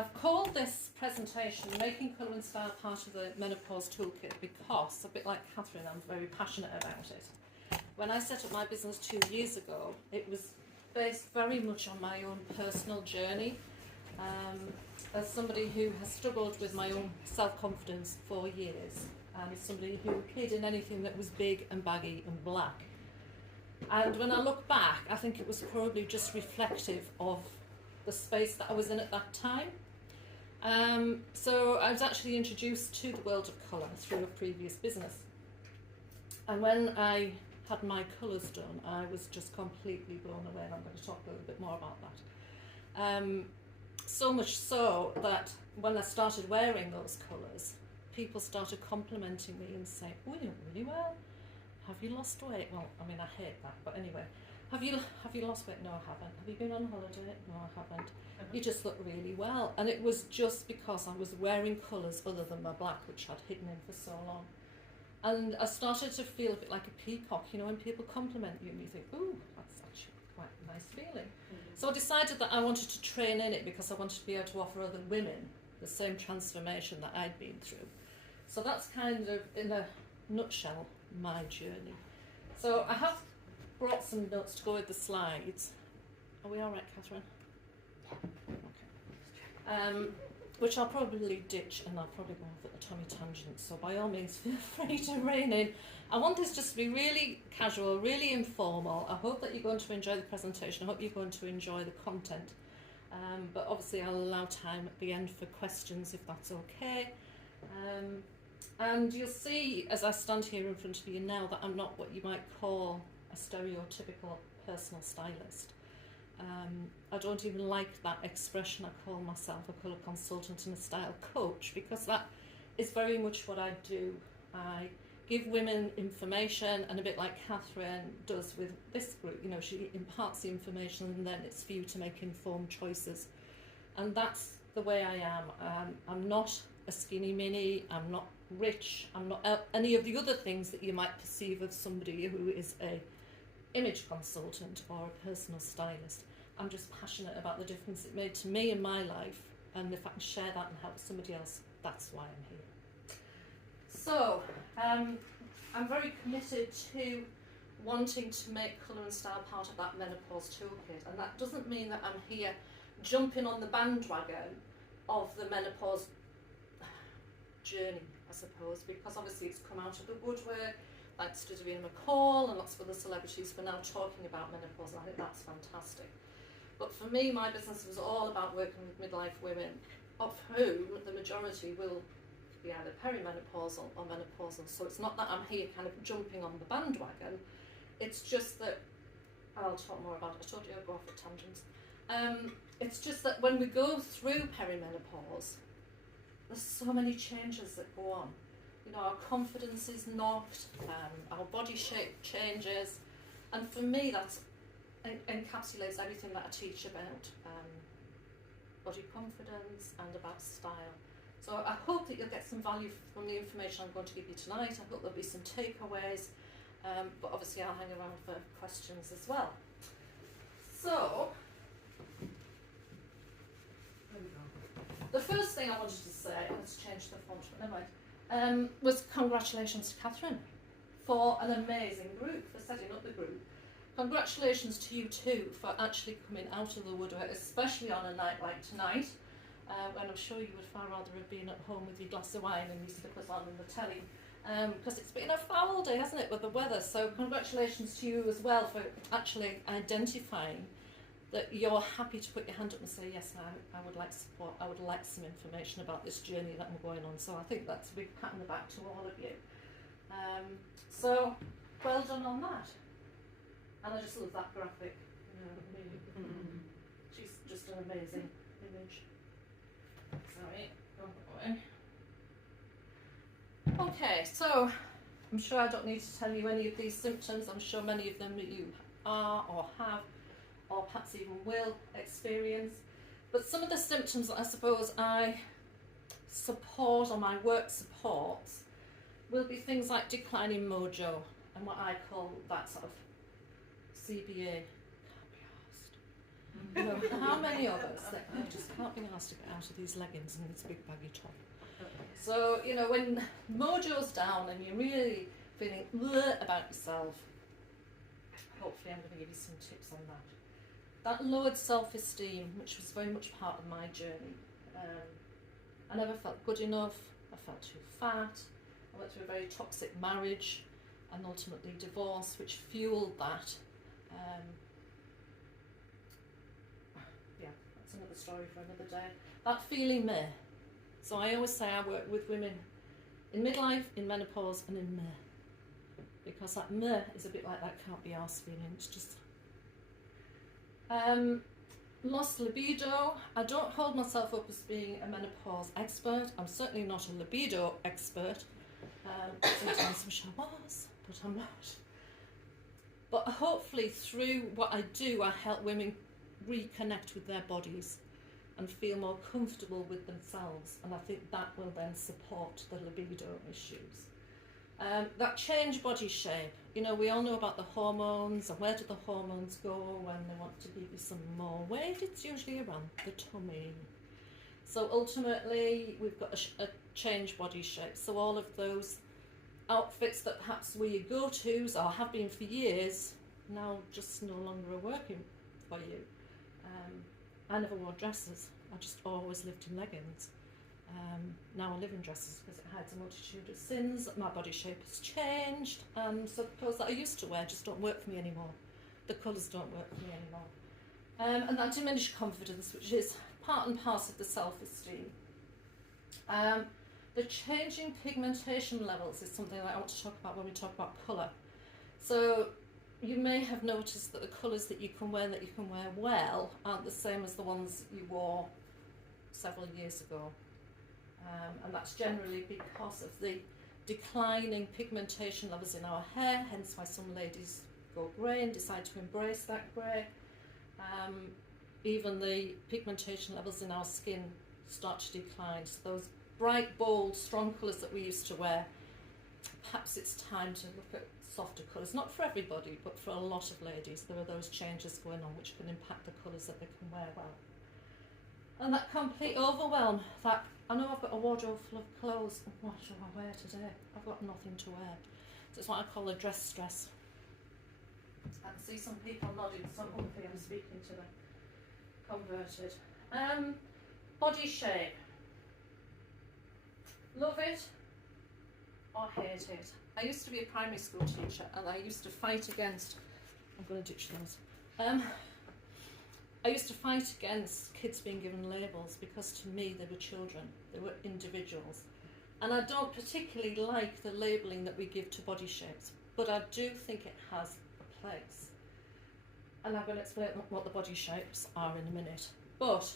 I've called this presentation Making Colour and Style Part of the Menopause Toolkit because, a bit like Catherine, I'm very passionate about it. When I set up my business 2 years ago, it was based very much on my own personal journey. As somebody who has struggled with my own self-confidence for years, and somebody who hid in anything that was big and baggy and black. And when I look back, I think it was probably just reflective of the space that I was in at that time. So I was actually introduced to the world of colour through a previous business. And when I had my colours done, I was just completely blown away, and I'm going to talk a little bit more about that. So much so that when I started wearing those colours, people started complimenting me and saying, "Oh, you look really well. Have you lost weight?" Well, I mean, I hate that, but anyway. Have you lost weight? No, I haven't. Have you been on holiday? No, I haven't. You just look really well. And it was just because I was wearing colours other than my black, which I'd hidden in for so long. And I started to feel a bit like a peacock, you know, when people compliment you and you think, "Ooh, that's actually quite a nice feeling." So I decided that I wanted to train in it because I wanted to be able to offer other women the same transformation that I'd been through. So that's kind of, in a nutshell, my journey. So I have brought some notes to go with the slides. Are we all right, Catherine? Okay. Which I'll probably ditch, and I'll probably go off at the tummy tangent, so by all means feel free to rein in. I want this just to be really casual, really informal. I hope that you're going to enjoy the presentation. I hope you're going to enjoy the content. But obviously I'll allow time at the end for questions if that's okay. And you'll see as I stand here in front of you now that I'm not what you might call a stereotypical personal stylist. I don't even like that expression. I call myself a colour consultant and a style coach because that is very much what I do. I give women information, and a bit like Catherine does with this group, you know, she imparts the information and then it's for you to make informed choices. And that's the way I am. I'm not a skinny mini, I'm not rich, I'm not any of the other things that you might perceive of somebody who is a image consultant or a personal stylist. I'm just passionate about the difference it made to me in my life, and if I can share that and help somebody else, that's why I'm here. So, I'm very committed to wanting to make colour and style part of that menopause toolkit, and that doesn't mean that I'm here jumping on the bandwagon of the menopause journey, I suppose, because obviously it's come out of the woodwork, thanks to Davina McCall and lots of other celebrities for now talking about menopause, and I think that's fantastic. But for me, my business was all about working with midlife women, of whom the majority will be either perimenopausal or menopausal. So it's not that I'm here kind of jumping on the bandwagon, it's just that, and I'll talk more about it, I told you I'd go off at tangents. It's just that when we go through perimenopause, there's so many changes that go on. You know, our confidence is knocked, our body shape changes, and for me that's encapsulates everything that I teach about body confidence and about style. So I hope that you'll get some value from the information I'm going to give you tonight. I hope there'll be some takeaways, but obviously I'll hang around for questions as well. So, there we go. The first thing I wanted to say, let's change the font, but never mind, was congratulations to Catherine for an amazing group, for setting up the group. Congratulations to you too for actually coming out of the woodwork, especially on a night like tonight, when I'm sure you would far rather have been at home with your glass of wine and your slippers on and the telly, because it's been a foul day, hasn't it, with the weather. So congratulations to you as well for actually identifying that you're happy to put your hand up and say, yes, I would like support, I would like some information about this journey that I'm going on. So I think that's a big pat on the back to all of you. So well done on that. And I just love that graphic. You know, she's just an amazing image. Sorry, go away. Okay, so I'm sure I don't need to tell you any of these symptoms. I'm sure many of them you are or have, or perhaps even will experience. But some of the symptoms that I suppose I support, or my work supports, will be things like declining mojo, and what I call that sort of CBA, can't be arsed. You know, how many of us that I just can't be asked to get out of these leggings and this big baggy top? So, you know, when mojo's down and you're really feeling bleh about yourself, hopefully I'm going to give you some tips on that. That lowered self-esteem, which was very much part of my journey. I never felt good enough, I felt too fat, I went through a very toxic marriage and ultimately divorce, which fueled that. Yeah, that's another story for another day. That feeling meh. So I always say I work with women in midlife, in menopause and in meh. Because that meh is a bit like that can't be arsed feeling. It's just... lost libido. I don't hold myself up as being a menopause expert. I'm certainly not a libido expert. Sometimes I wish I was, but I'm not. But hopefully through what I do, I help women reconnect with their bodies and feel more comfortable with themselves, and I think that will then support the libido issues. That change body shape, you know, we all know about the hormones, and where do the hormones go when they want to give you some more weight? It's usually around the tummy. So ultimately we've got a change body shape, so all of those outfits that perhaps were your go-tos or have been for years now just no longer are working for you. I never wore dresses, I just always lived in leggings. Now I live in dresses because it hides a multitude of sins. My body shape has changed, so the clothes that I used to wear just don't work for me anymore. The colours don't work for me anymore. And that diminished confidence, which is part and parcel of the self-esteem. The changing pigmentation levels is something that I want to talk about when we talk about colour. So you may have noticed that the colours that you can wear well aren't the same as the ones you wore several years ago. And that's generally because of the declining pigmentation levels in our hair, hence why some ladies go grey and decide to embrace that grey. Even the pigmentation levels in our skin start to decline. So those bright, bold, strong colours that we used to wear, perhaps it's time to look at softer colours. Not for everybody, but for a lot of ladies, there are those changes going on which can impact the colours that they can wear well. And that complete overwhelm, that I know I've got a wardrobe full of clothes, what shall I wear today? I've got nothing to wear. So it's what I call a dress stress. I can see some people nodding, so hopefully I'm speaking to the converted. Body shape. Love it or hate it. I used to be a primary school teacher and I used to fight against, I'm going to ditch those. I used to fight against kids being given labels because to me they were children, they were individuals. And I don't particularly like the labelling that we give to body shapes, but I do think it has a place. And I'm going to explain what the body shapes are in a minute. But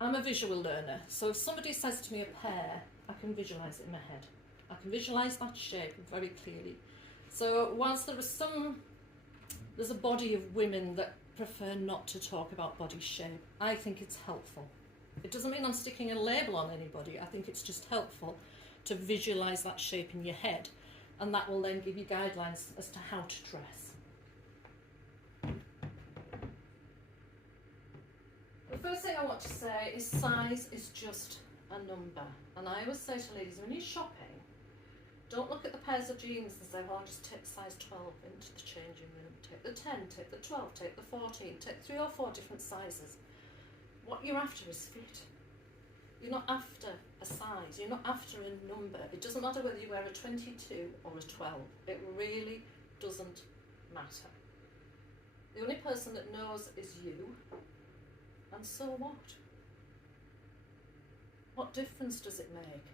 I'm a visual learner, so if somebody says to me a pear, I can visualise it in my head. I can visualise that shape very clearly. So whilst there's a body of women that prefer not to talk about body shape, I think it's helpful. It doesn't mean I'm sticking a label on anybody, I think it's just helpful to visualise that shape in your head, and that will then give you guidelines as to how to dress. The first thing I want to say is size is just a number. And I always say to ladies, when you're shopping, don't look at the pairs of jeans and say, well, I'll just take size 12 into the changing room. Take the 10, take the 12, take the 14, take 3 or 4 different sizes. What you're after is fit. You're not after a size, you're not after a number. It doesn't matter whether you wear a 22 or a 12. It really doesn't matter. The only person that knows is you. And so what? What difference does it make?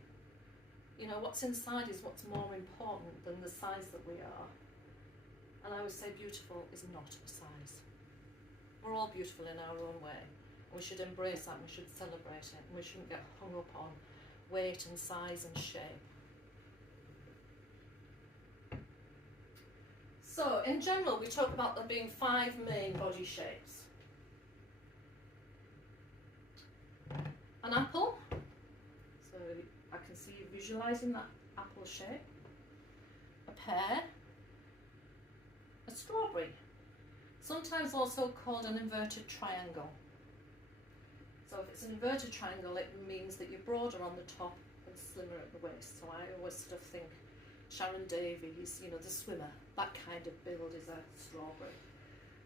You know, what's inside is what's more important than the size that we are. And I always say beautiful is not a size. We're all beautiful in our own way. And we should embrace that, and we should celebrate it, and we shouldn't get hung up on weight and size and shape. So, in general, we talk about there being 5 main body shapes. An apple, so I can see you visualising that apple shape. A pear, a strawberry. sometimes also called an inverted triangle. So if it's an inverted triangle, it means that you're broader on the top and slimmer at the waist. So I always sort of think Sharon Davies, you know, the swimmer, that kind of build is a strawberry.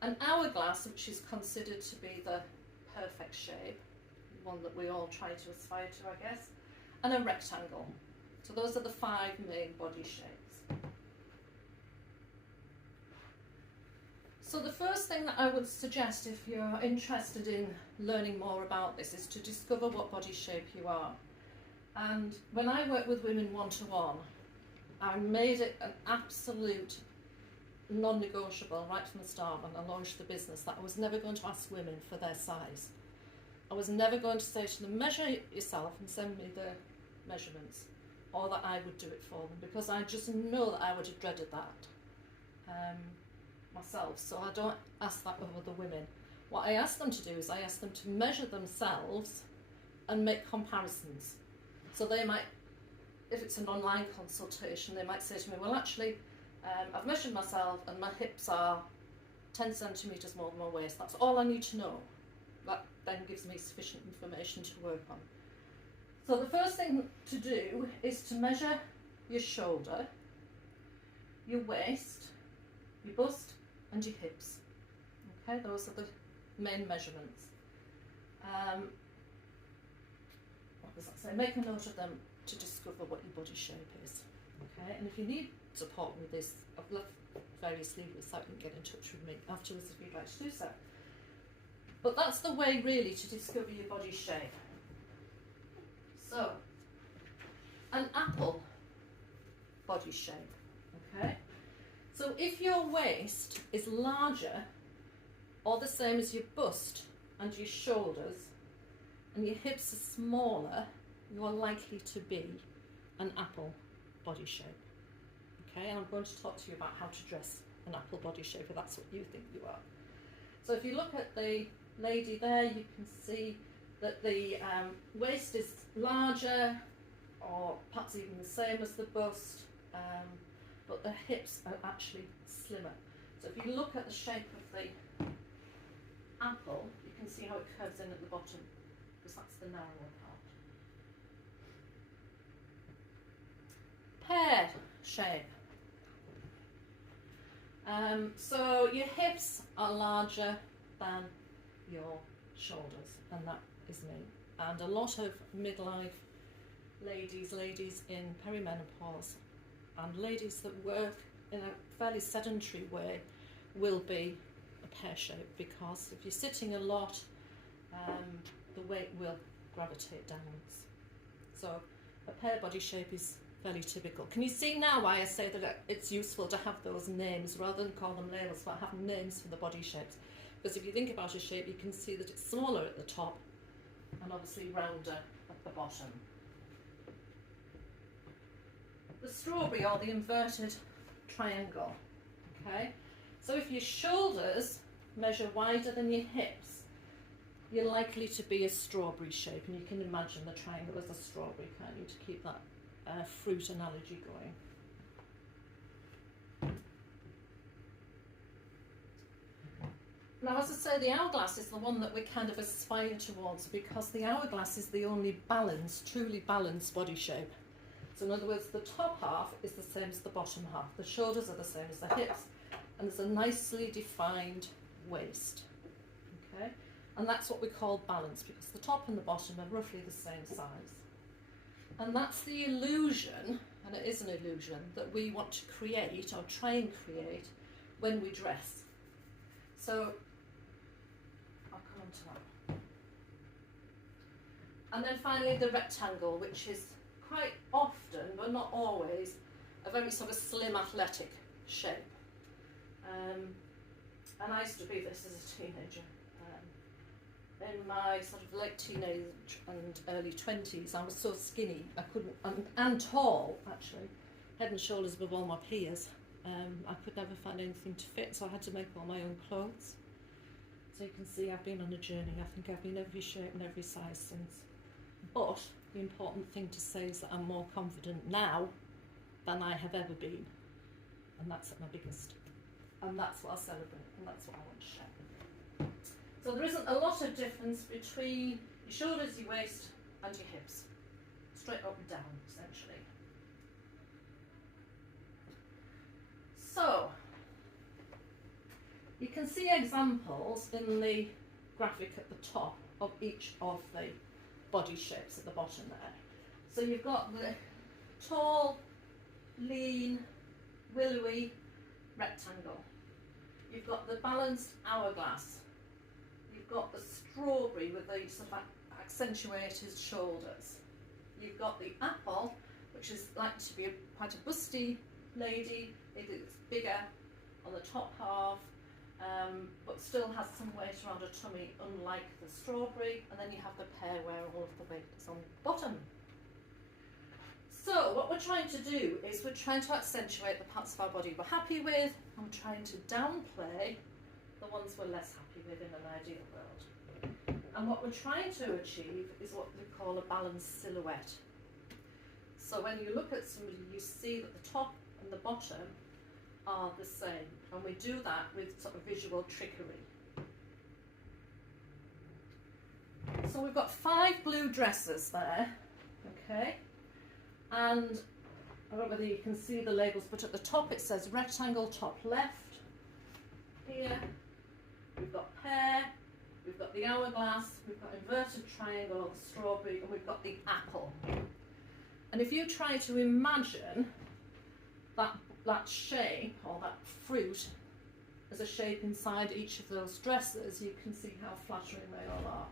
An hourglass, which is considered to be the perfect shape, one that we all try to aspire to, I guess, and a rectangle. So those are the 5 main body shapes. So the first thing that I would suggest if you're interested in learning more about this is to discover what body shape you are. And when I work with women one-to-one, I made it an absolute non-negotiable right from the start when I launched the business that I was never going to ask women for their size. I was never going to say to them, measure yourself and send me the measurements, or that I would do it for them, because I just know that I would have dreaded that myself. So I don't ask that of other women. What I ask them to do is I ask them to measure themselves and make comparisons. So they might, if it's an online consultation, they might say to me, well actually I've measured myself and my hips are 10 centimetres more than my waist. That's all I need to know. That then gives me sufficient information to work on. So the first thing to do is to measure your shoulder, your waist, your bust and your hips. Okay, those are the main measurements. What does that say? Make a note of them to discover what your body shape is. Okay, and if you need support with this, I've left various leaflets so you can get in touch with me afterwards if you'd like to do so. But that's the way really to discover your body shape. So, an apple body shape, okay? So if your waist is larger or the same as your bust and your shoulders and your hips are smaller, you are likely to be an apple body shape. Okay, and I'm going to talk to you about how to dress an apple body shape if that's what you think you are. So if you look at the lady there, you can see that the waist is larger or perhaps even the same as the bust, but the hips are actually slimmer. So if you look at the shape of the apple, you can see how it curves in at the bottom, because that's the narrower part. Pear shape. So your hips are larger than your shoulders, and that is me. And a lot of midlife ladies in perimenopause, and ladies that work in a fairly sedentary way will be a pear shape, because if you're sitting a lot, the weight will gravitate downwards. So a pear body shape is fairly typical. Can you see now why I say that it's useful to have those names rather than call them labels, but have names for the body shapes? Because if you think about a shape, you can see that it's smaller at the top and obviously rounder at the bottom. The strawberry, or the inverted triangle. Okay, so if your shoulders measure wider than your hips, you're likely to be a strawberry shape, and you can imagine the triangle as a strawberry, can't you, to keep that fruit analogy going. Now, as I say, the hourglass is the one that we kind of aspire towards, because the hourglass is the only balanced, truly balanced body shape. So in other words, the top half is the same as the bottom half. The shoulders are the same as the hips, and there's a nicely defined waist. Okay, and that's what we call balance, because the top and the bottom are roughly the same size. And that's the illusion, and it is an illusion, that we want to create or try and create when we dress. So I'll come on to that. And then finally the rectangle, which is quite often, but not always, a very sort of slim athletic shape. And I used to be this as a teenager. In my sort of late teenage and early 20s, I was so skinny, I couldn't, and tall actually, head and shoulders above all my peers. I could never find anything to fit, so I had to make all my own clothes. So you can see I've been on a journey. I think I've been every shape and every size since. But the important thing to say is that I'm more confident now than I have ever been, and that's at my biggest. and that's what I celebrate, and that's what I want to share. So there isn't a lot of difference between your shoulders, your waist and your hips. Straight up and down, essentially. So, you can see examples in the graphic at the top of each of the body shapes at the bottom there. So you've got the tall, lean, willowy rectangle. You've got the balanced hourglass. You've got the strawberry with the sort of accentuated shoulders. You've got the apple, which is like to be quite a busty lady. It is bigger on the top half, but still has some weight around her tummy, unlike the strawberry. And then you have the pear where all of the weight is on the bottom. So what we're trying to do is we're trying to accentuate the parts of our body we're happy with, and we're trying to downplay the ones we're less happy with in an ideal world. And what we're trying to achieve is what we call a balanced silhouette. So when you look at somebody, you see that the top and the bottom are the same, and we do that with sort of visual trickery. So we've got 5 blue dresses there, okay? And I don't know whether you can see the labels, but at the top it says rectangle top left. Here we've got pear, we've got the hourglass, we've got inverted triangle or the strawberry, and we've got the apple. And if you try to imagine that shape or that fruit as a shape inside each of those dresses, you can see how flattering they all are.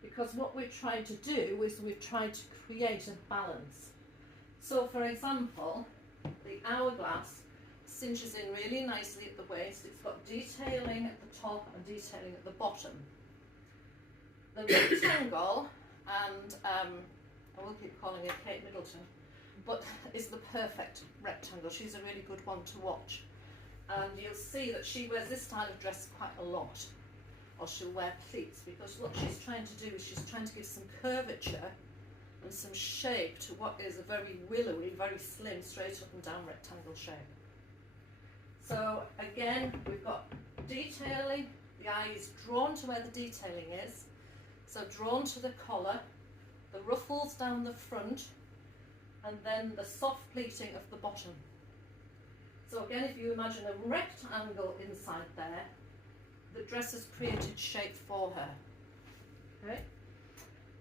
Because what we're trying to do is we've tried to create a balance. So for example, the hourglass cinches in really nicely at the waist. It's got detailing at the top and detailing at the bottom. The rectangle, and I will keep calling her Kate Middleton, but is the perfect rectangle. She's a really good one to watch. And you'll see that she wears this style of dress quite a lot. Or she'll wear pleats, because what she's trying to do is she's trying to give some curvature and some shape to what is a very willowy, very slim, straight up and down rectangle shape. So again, we've got detailing. The eye is drawn to where the detailing is. So drawn to the collar, the ruffles down the front, and then the soft pleating of the bottom. So again, if you imagine a rectangle inside there, the dress has created shape for her. Okay,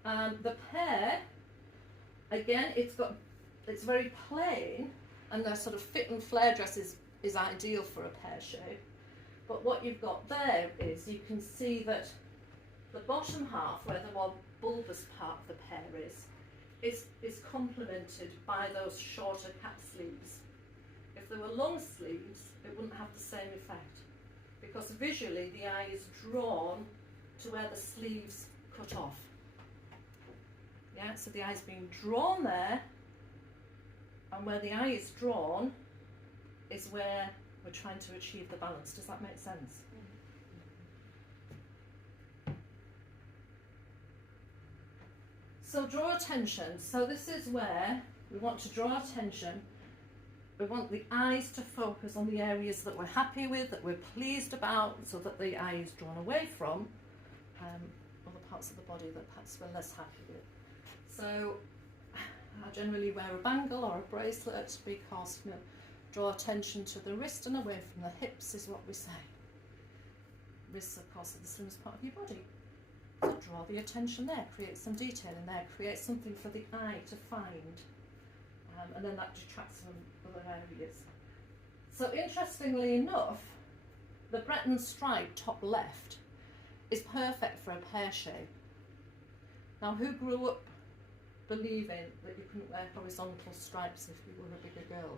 and the pear, again, it's very plain, and the sort of fit and flare dress is ideal for a pear shape. But what you've got there is you can see that the bottom half, where the more bulbous part of the pear is complemented by those shorter cap sleeves. If there were long sleeves, it wouldn't have the same effect, because visually the eye is drawn to where the sleeves cut off. Yeah, so the eye's being drawn there, and where the eye is drawn is where we're trying to achieve the balance. Does that make sense? So draw attention. So this is where we want to draw attention. We want the eyes to focus on the areas that we're happy with, that we're pleased about, so that the eye is drawn away from other parts of the body that perhaps we're less happy with. So I generally wear a bangle or a bracelet because, you know, draw attention to the wrist and away from the hips is what we say. Wrists, of course, are the slimmest part of your body. So draw the attention there, create some detail in there, create something for the eye to find. And then that detracts from other areas. So interestingly enough, the Breton stripe top left is perfect for a pear shape. Now, who grew up believing that you couldn't wear horizontal stripes if you were a bigger girl?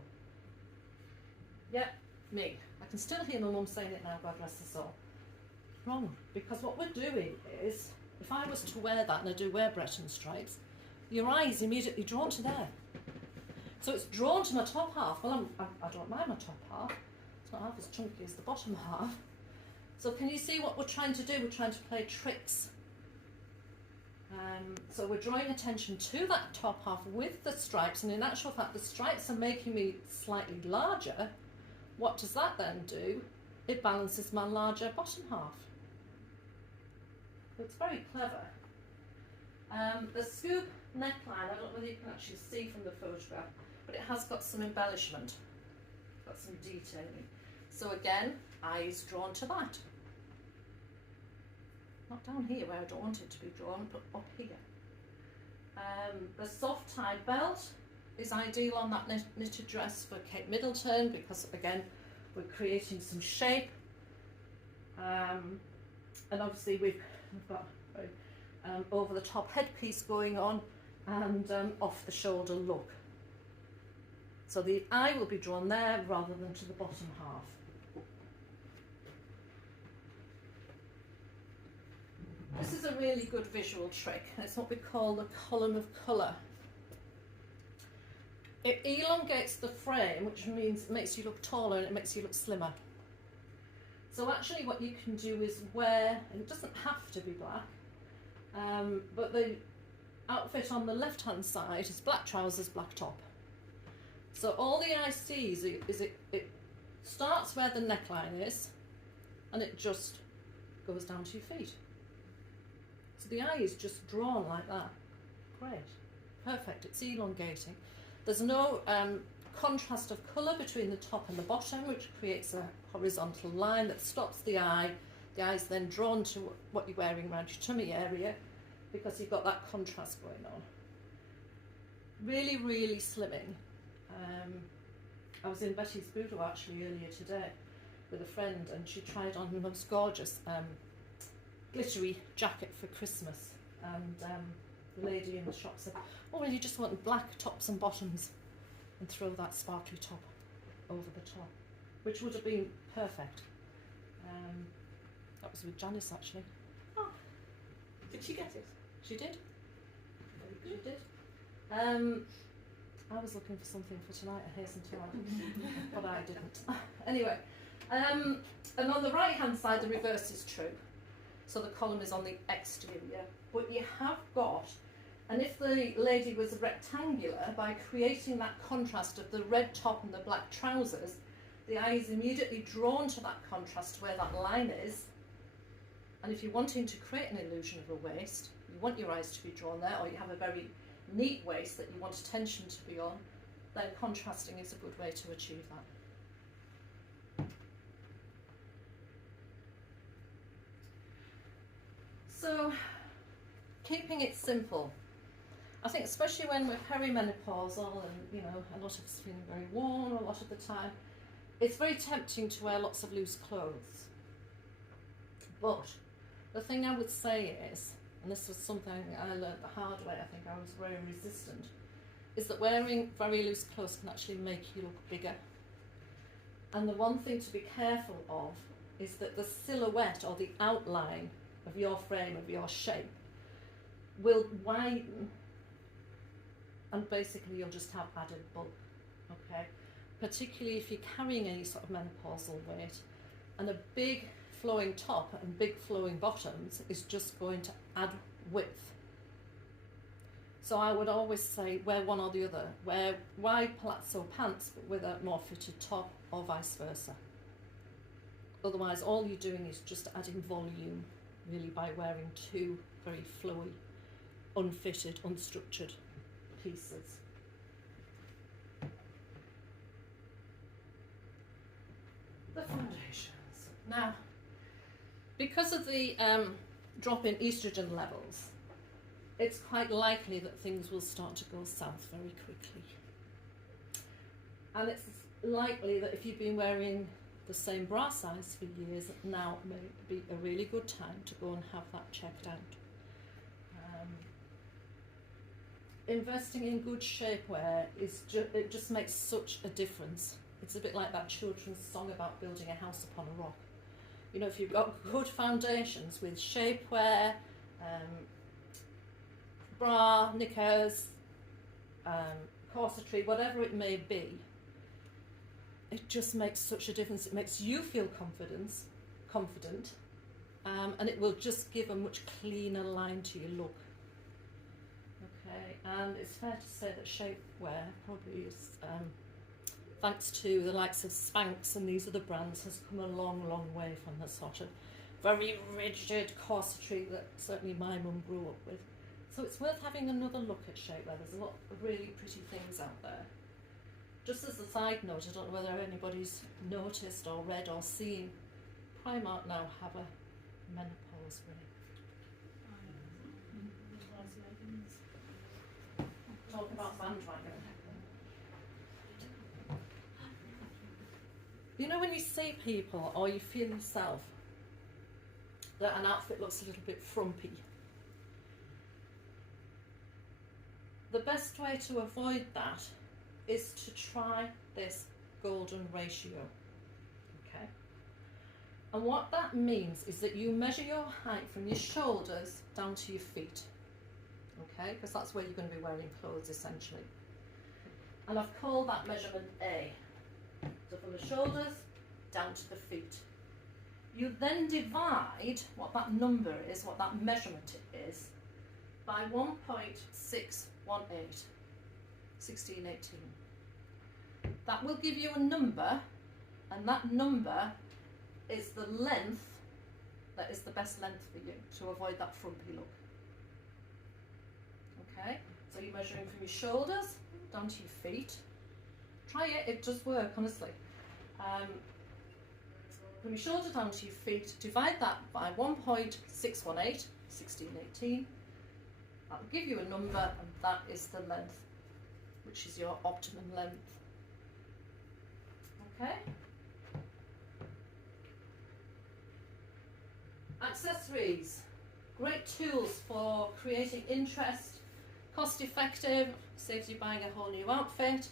Yep, me. I can still hear my mum saying it now, God rest her soul. Wrong, because what we're doing is, if I was to wear that, and I do wear Breton stripes, your eye is immediately drawn to there. So it's drawn to my top half. Well, I don't mind my top half. It's not half as chunky as the bottom half. So can you see what we're trying to do? We're trying to play tricks. So we're drawing attention to that top half with the stripes, and in actual fact the stripes are making me slightly larger what does that then do? It balances my larger bottom half. It's very clever. The scoop neckline, I don't know whether you can actually see from the photograph, but it has got some embellishment, got some detailing. So again, eyes drawn to that. Not down here where I don't want it to be drawn, but up here. The soft tie belt is ideal on that knitted dress for Kate Middleton because again, we're creating some shape. And obviously we've got over the top headpiece going on and off the shoulder look. So the eye will be drawn there rather than to the bottom half. This is a really good visual trick. It's what we call the column of colour. It elongates the frame, which means it makes you look taller and it makes you look slimmer. So actually what you can do is wear, and it doesn't have to be black, but the outfit on the left hand side is black trousers, black top. So all the eye sees is it starts where the neckline is and it just goes down to your feet. So the eye is just drawn like that. Great, perfect, it's elongating. There's no contrast of colour between the top and the bottom, which creates a horizontal line that stops the eye. The eye's then drawn to what you're wearing around your tummy area because you've got that contrast going on. Really, really slimming. I was in Betty's boudoir actually earlier today with a friend and she tried on the most gorgeous glittery jacket for Christmas and the lady in the shop said, oh well, you just want black tops and bottoms and throw that sparkly top over the top, which would have been perfect. That was with Janice actually. Oh, did she get it? She did. She did. I was looking for something for tonight, I hasten to add, but I didn't. Anyway, and on the right hand side the reverse is true. So the column is on the exterior, but you have got, and if the lady was rectangular, by creating that contrast of the red top and the black trousers, the eye is immediately drawn to that contrast where that line is. And if you're wanting to create an illusion of a waist, you want your eyes to be drawn there, or you have a very neat waist that you want attention to be on, then contrasting is a good way to achieve that. So, keeping it simple. I think especially when we're perimenopausal and, you know, a lot of us feeling very warm a lot of the time, it's very tempting to wear lots of loose clothes. But the thing I would say is, and this was something I learned the hard way, I think I was very resistant, is that wearing very loose clothes can actually make you look bigger. And the one thing to be careful of is that the silhouette or the outline of your frame, of your shape, will widen and basically you'll just have added bulk, okay? Particularly if you're carrying any sort of menopausal weight, and a big flowing top and big flowing bottoms is just going to add width. So I would always say wear one or the other. Wear wide palazzo pants but with a more fitted top or vice versa. Otherwise all you're doing is just adding volume really by wearing two very flowy, unfitted, unstructured pieces. The foundations. Now, because of the drop in estrogen levels, it's quite likely that things will start to go south very quickly. And it's likely that if you've been wearing the same bra size for years, now may be a really good time to go and have that checked out. Investing in good shapewear it just makes such a difference. It's a bit like that children's song about building a house upon a rock. You know, if you've got good foundations with shapewear, bra, knickers, corsetry, whatever it may be, it just makes such a difference. It makes you feel confident, and it will just give a much cleaner line to your look. Okay, and it's fair to say that shapewear probably is thanks to the likes of Spanx and these other brands, has come a long, long way from the sort of very rigid corsetry that certainly my mum grew up with. So it's worth having another look at shapewear. There's a lot of really pretty things out there. Just as a side note, I don't know whether anybody's noticed or read or seen, Primark now have a menopause range. Talk about bandwagon. You know when you see people or you feel yourself that an outfit looks a little bit frumpy? The best way to avoid that is to try this golden ratio. Okay? And what that means is that you measure your height from your shoulders down to your feet. Okay? Because that's where you're going to be wearing clothes essentially. And I've called that measurement A. So from the shoulders down to the feet. You then divide what that number is, what that measurement is, by 1.618, 1618. That will give you a number, and that number is the length that is the best length for you to avoid that frumpy look. Okay, so you're measuring from your shoulders down to your feet. Try it, it does work, honestly. From your shoulder down to your feet, divide that by 1.618, 1618. That will give you a number, and that is the length, which is your optimum length. Okay? Accessories. Great tools for creating interest, cost effective, saves you buying a whole new outfit.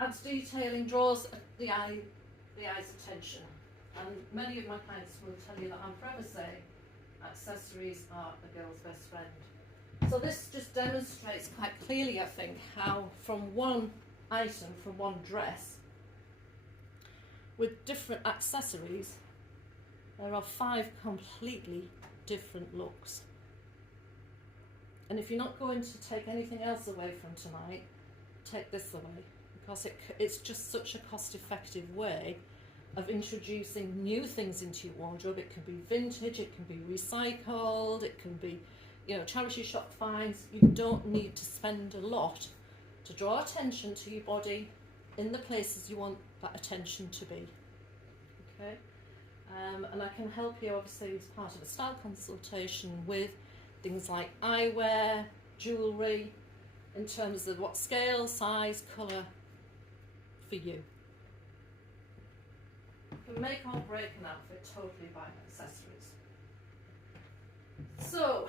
Adds detailing, draws the eye's attention, and many of my clients will tell you that I'm forever saying accessories are a girl's best friend. So this just demonstrates quite clearly, I think, how from one item, from one dress, with different accessories, there are 5 completely different looks. And if you're not going to take anything else away from tonight, take this away, because it's just such a cost-effective way of introducing new things into your wardrobe. It can be vintage, it can be recycled, it can be, charity shop finds. You don't need to spend a lot to draw attention to your body in the places you want that attention to be. Okay, and I can help you obviously as part of a style consultation with things like eyewear, jewellery, in terms of what scale, size, colour for you. You can make or break an outfit totally by accessories. So,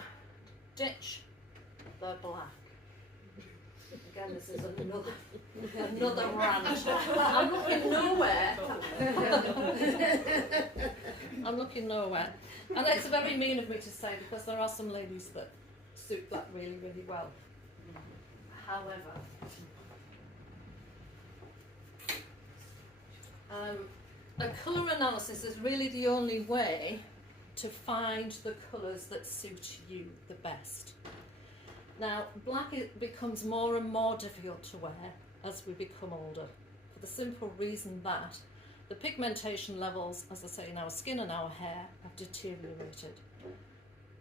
ditch the black. Again, this is another rant. I'm looking nowhere. I'm looking nowhere. And it's very mean of me to say, because there are some ladies that suit that really, really well. However, a colour analysis is really the only way to find the colours that suit you the best. Now, black becomes more and more difficult to wear as we become older, for the simple reason that the pigmentation levels, as I say, in our skin and our hair have deteriorated.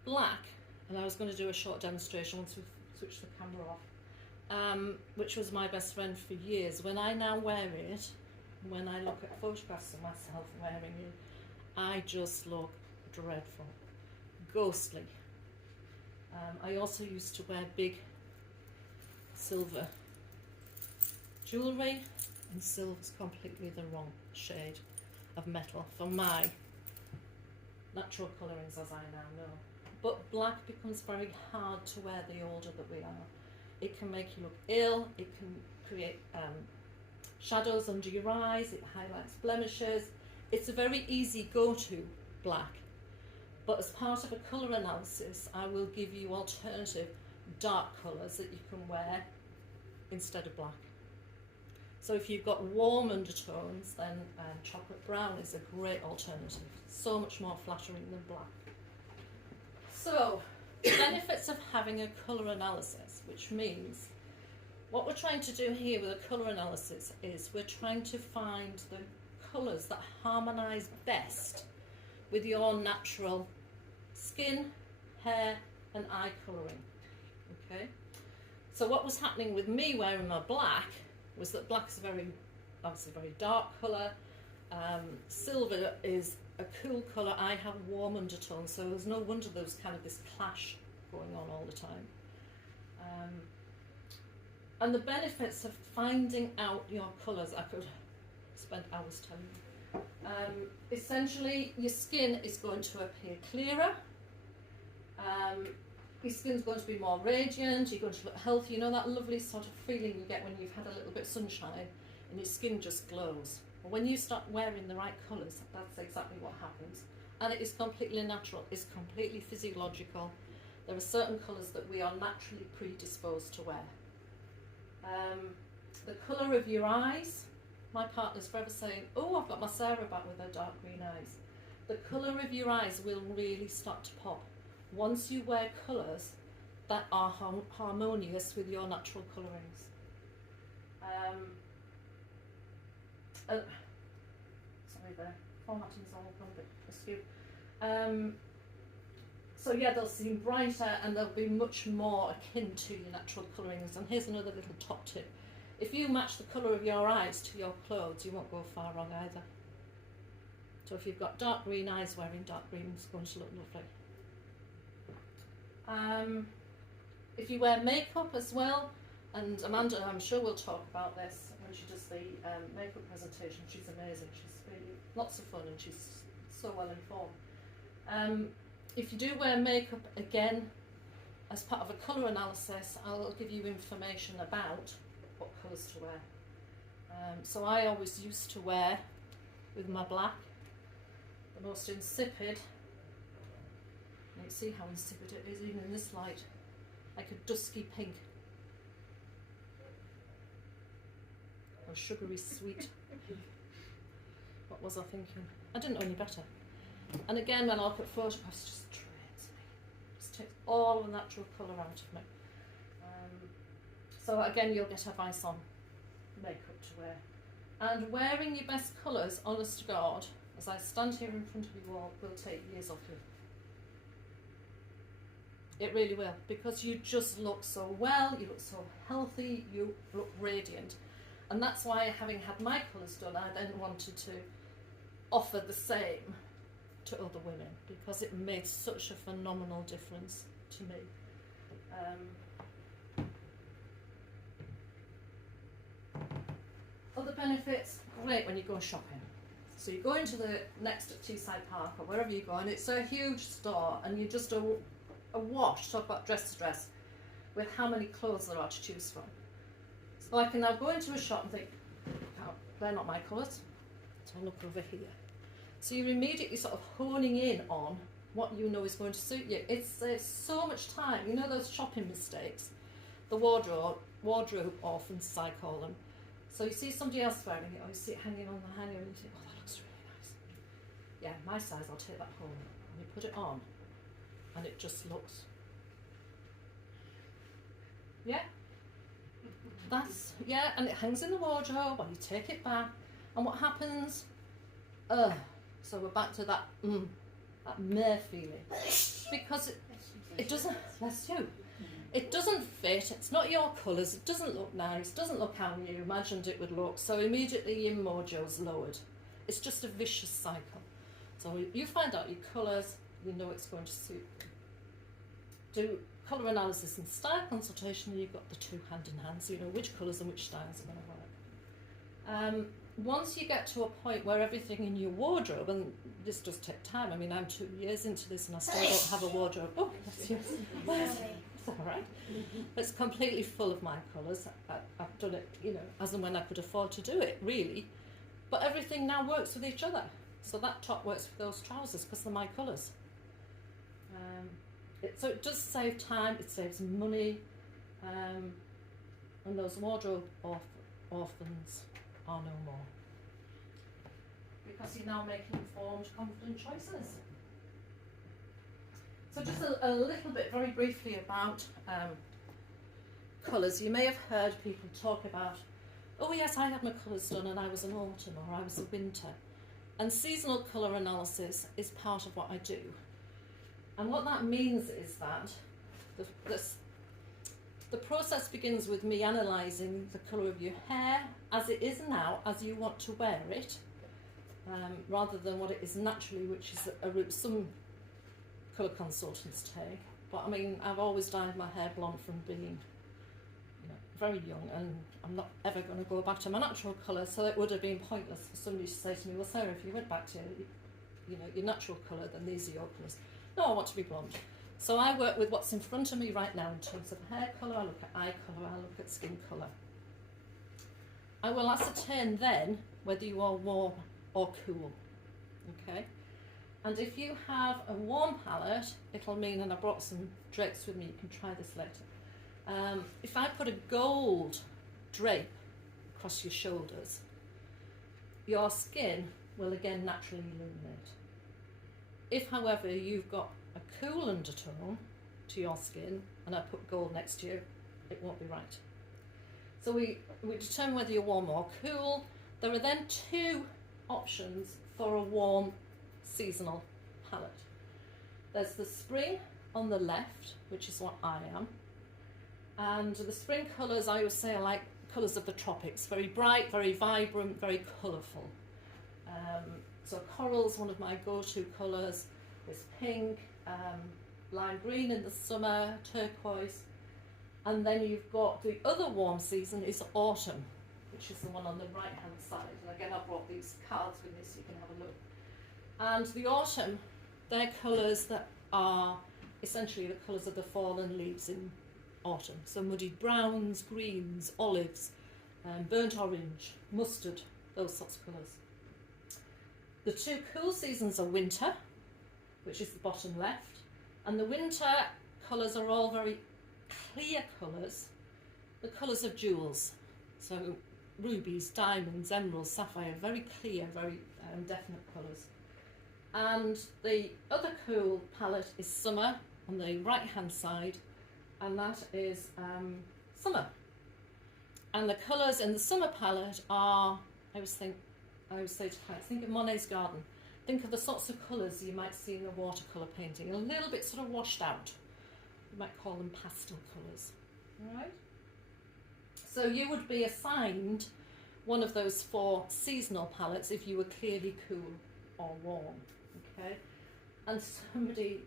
Black, and I was going to do a short demonstration once we switch the camera off, which was my best friend for years. When I now wear it, when I look at photographs of myself wearing it, I just look dreadful, ghostly. I also used to wear big silver jewellery, and silver's completely the wrong shade of metal for my natural colourings, as I now know. But black becomes very hard to wear the older that we are. It can make you look ill, it can create shadows under your eyes, it highlights blemishes. It's a very easy go-to, black. But as part of a colour analysis, I will give you alternative dark colours that you can wear instead of black. So if you've got warm undertones, then chocolate brown is a great alternative. So much more flattering than black. So, the benefits of having a colour analysis, which means What we're trying to do here with a colour analysis is we're trying to find the colours that harmonise best with your natural skin, hair and eye colouring. Okay? So what was happening with me wearing my black was that black is obviously a very dark colour. Silver is a cool colour. I have warm undertones, so there's no wonder there was kind of this clash going on all the time. And the benefits of finding out your colours, I could spend hours telling you. Essentially, your skin is going to appear clearer. Your skin's going to be more radiant. You're going to look healthy. You know that lovely sort of feeling you get when you've had a little bit of sunshine and your skin just glows. But when you start wearing the right colours, that's exactly what happens. And it is completely natural. It's completely physiological. There are certain colours that we are naturally predisposed to wear. The colour of your eyes, my partner's forever saying, oh, I've got my Sarah back with her dark green eyes. The colour of your eyes will really start to pop once you wear colours that are harmonious with your natural colourings. Sorry, the formatting's all gone a bit askew. So yeah, they'll seem brighter and they'll be much more akin to your natural colourings. And here's another little top tip. If you match the colour of your eyes to your clothes, you won't go far wrong either. So if you've got dark green eyes, wearing dark green is going to look lovely. If you wear makeup as well, and Amanda, I'm sure will talk about this when she does the makeup presentation. She's amazing. She's really lots of fun and she's so well informed. If you do wear makeup, again, as part of a colour analysis, I'll give you information about what colours to wear. So I always used to wear, with my black, the most insipid, and you see how insipid it is even in this light, like a dusky pink. Or sugary sweet. What was I thinking? I didn't know any better. And again, when I look at photographs, it just trains me. Just takes all the natural colour out of me. So again, you'll get advice on makeup to wear. And wearing your best colours, honest to God, as I stand here in front of you all, will take years off you. It really will, because you just look so well, you look so healthy, you look radiant. And that's why, having had my colours done, I then wanted to offer the same to other women, because it made such a phenomenal difference to me. Other benefits, great when you go shopping. So you go into the next at Teesside Park or wherever you go, and it's a huge store, and you're just awash, talk about dress to dress, with how many clothes there are to choose from. So I can now go into a shop and think, oh, they're not my colours, so I'll look over here. So you're immediately sort of honing in on what you know is going to suit you. It's so much time. You know those shopping mistakes? The wardrobe orphans, as I call them. So you see somebody else wearing it, or you see it hanging on the hanger, and you think, oh, that looks really nice. Yeah, my size, I'll take that home. And you put it on, and it just looks. Yeah? And it hangs in the wardrobe, and you take it back, and what happens? So we're back to that meh feeling, because it doesn't. Bless you. It doesn't fit. It's not your colours. It doesn't look nice. Doesn't look how you imagined it would look. So immediately your mojo's lowered. It's just a vicious cycle. So you find out your colours. You know it's going to suit you. Do colour analysis and style consultation, and you've got the two hand in hand. So you know which colours and which styles are going to work. Once you get to a point where everything in your wardrobe, and this does take time. I mean, I'm 2 years into this and I still don't have a wardrobe. Oh, that's you. It's all right. It's completely full of my colours. I've done it, as and when I could afford to do it, really. But everything now works with each other. So that top works with those trousers because they're my colours. So it does save time, it saves money, and those wardrobe orphans are no more. Because you're now making informed, confident choices. So just a little bit, very briefly, about colours, you may have heard people talk about, oh yes, I had my colours done and I was an autumn or I was a winter. And seasonal colour analysis is part of what I do. And what that means is that the process begins with me analysing the colour of your hair as it is now, as you want to wear it, rather than what it is naturally, which is a route some colour consultants take. But I mean, I've always dyed my hair blonde from being very young, and I'm not ever going to go back to my natural colour, so it would have been pointless for somebody to say to me, well Sarah, if you went back to your natural colour, then these are your colours. No, I want to be blonde. So I work with what's in front of me right now in terms of hair colour, I look at eye colour, I look at skin colour. I will ascertain then whether you are warm or cool, okay? And if you have a warm palette, it'll mean, and I brought some drapes with me, you can try this later. If I put a gold drape across your shoulders, your skin will again naturally illuminate. If, however, you've got a cool undertone to your skin and I put gold next to you, it won't be right. So we determine whether you're warm or cool. There are then two options for a warm seasonal palette. There's the spring on the left, which is what I am. And the spring colours, I always say, are like colours of the tropics. Very bright, very vibrant, very colourful. So coral's one of my go-to colours. There's pink, lime green in the summer, turquoise. And then you've got the other warm season is autumn, which is the one on the right-hand side. And again, I brought these cards with me so you can have a look. And the autumn, they're colours that are essentially the colours of the fallen leaves in autumn. So muddied browns, greens, olives, burnt orange, mustard, those sorts of colours. The two cool seasons are winter, which is the bottom left, and the winter colours are all very clear colours, the colours of jewels. So rubies, diamonds, emeralds, sapphire, very clear, very definite colours. And the other cool palette is summer on the right hand side, and that is summer. And the colours in the summer palette are, I always say to clients, think of Monet's garden. Think of the sorts of colours you might see in a watercolour painting, a little bit sort of washed out. You might call them pastel colours. All right? So you would be assigned one of those four seasonal palettes if you were clearly cool or warm. Okay? And somebody,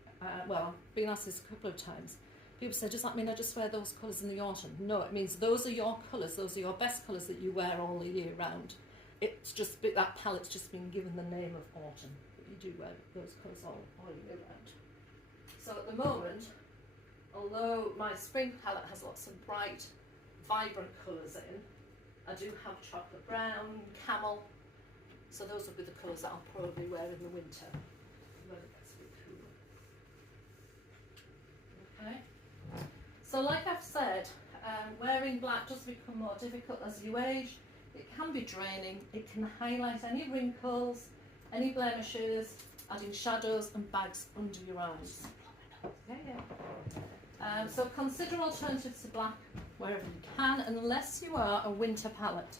well, I've been asked this a couple of times. People say, does that mean I just wear those colours in the autumn? No, it means those are your colours, those are your best colours that you wear all the year round. It's just, that palette's just been given the name of autumn, but you do wear those colours all year round. So at the moment, although my spring palette has lots of bright, vibrant colours in, I do have chocolate brown, camel, so those will be the colours that I'll probably wear in the winter when it gets a bit cooler. Okay? So like I've said, wearing black does become more difficult as you age. It can be draining, it can highlight any wrinkles, any blemishes, adding shadows and bags under your eyes. So consider alternatives to black wherever you can, unless you are a winter palette.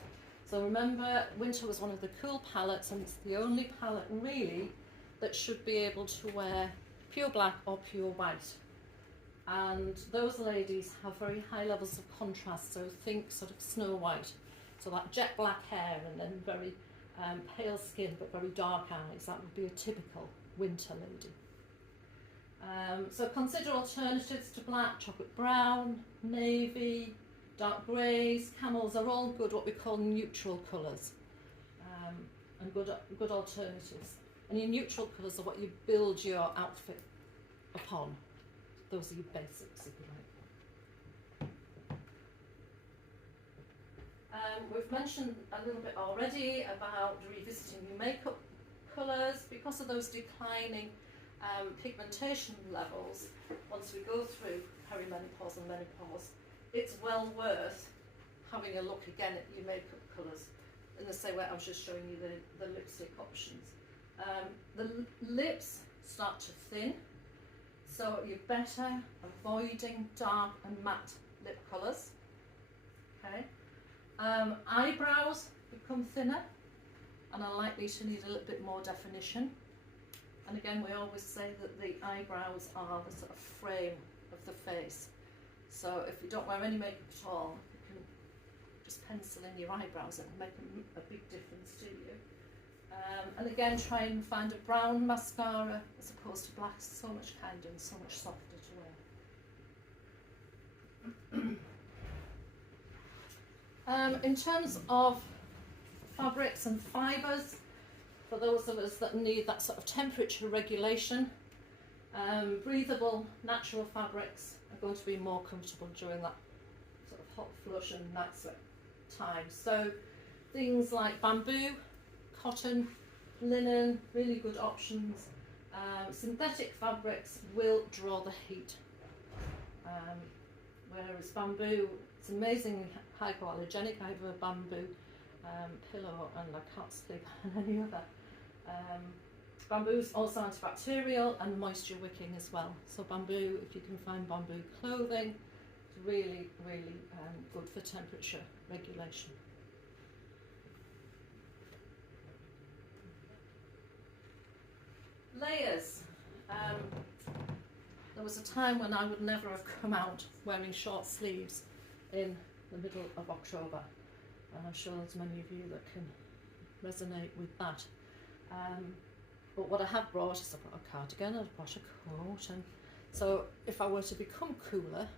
So remember, winter was one of the cool palettes, and it's the only palette really that should be able to wear pure black or pure white. And those ladies have very high levels of contrast, so think sort of Snow White. So like jet black hair and then very pale skin but very dark eyes. That would be a typical winter lady. So consider alternatives to black: chocolate brown, navy, dark greys, camels are all good, what we call neutral colours, and good alternatives. And your neutral colours are what you build your outfit upon. Those are your basics, if you like. We've mentioned a little bit already about revisiting your makeup colours. Because of those declining pigmentation levels, once we go through perimenopause and menopause, it's well worth having a look again at your makeup colours in the same way I was just showing you the lipstick options. The lips start to thin, so you're better avoiding dark and matte lip colours. Okay. Eyebrows become thinner and are likely to need a little bit more definition. And again, we always say that the eyebrows are the sort of frame of the face. So if you don't wear any makeup at all, you can just pencil in your eyebrows. It will make a big difference to you. And again, try and find a brown mascara as opposed to black. So much kinder and so much softer to wear. In terms of fabrics and fibres, for those of us that need that sort of temperature regulation, breathable natural fabrics are going to be more comfortable during that sort of hot flush and night sweat time. So things like bamboo, cotton, linen, really good options. Synthetic fabrics will draw the heat, whereas bamboo, it's amazingly hypoallergenic. I have a bamboo pillow and I can't sleep on any other. Bamboo is also antibacterial and moisture wicking as well. So bamboo, if you can find bamboo clothing, is really, really good for temperature regulation. Layers. There was a time when I would never have come out wearing short sleeves in the middle of October, and I'm sure there's many of you that can resonate with that. But what I have brought is I brought a cardigan, I've brought a coat, and so if I were to become cooler,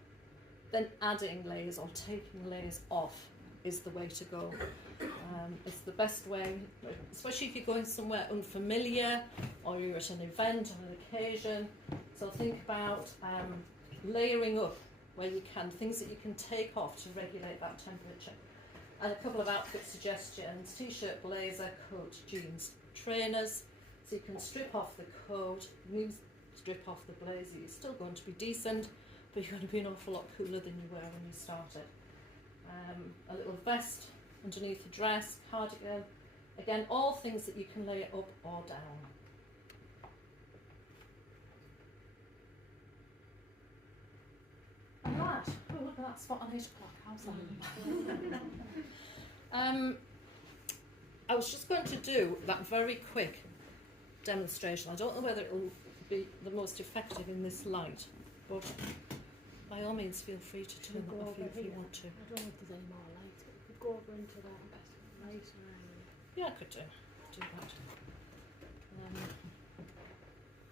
then adding layers or taking layers off is the way to go. It's the best way, especially if you're going somewhere unfamiliar or you're at an event or an occasion. So think about layering up where you can, things that you can take off to regulate that temperature. And a couple of outfit suggestions: t-shirt, blazer, coat, jeans, trainers. So you can strip off the coat, you strip off the blazer. You're still going to be decent, but you're going to be an awful lot cooler than you were when you started. A little vest underneath the dress, cardigan. Again, all things that you can layer up or down. And that, oh look at that spot on 8 o'clock, how's that? I was just going to do that very quick demonstration. I don't know whether it will be the most effective in this light, but by all means feel free to turn that off if you want to. I don't know if there's any more light. We could go over into that lighter area. Yeah, I could do that.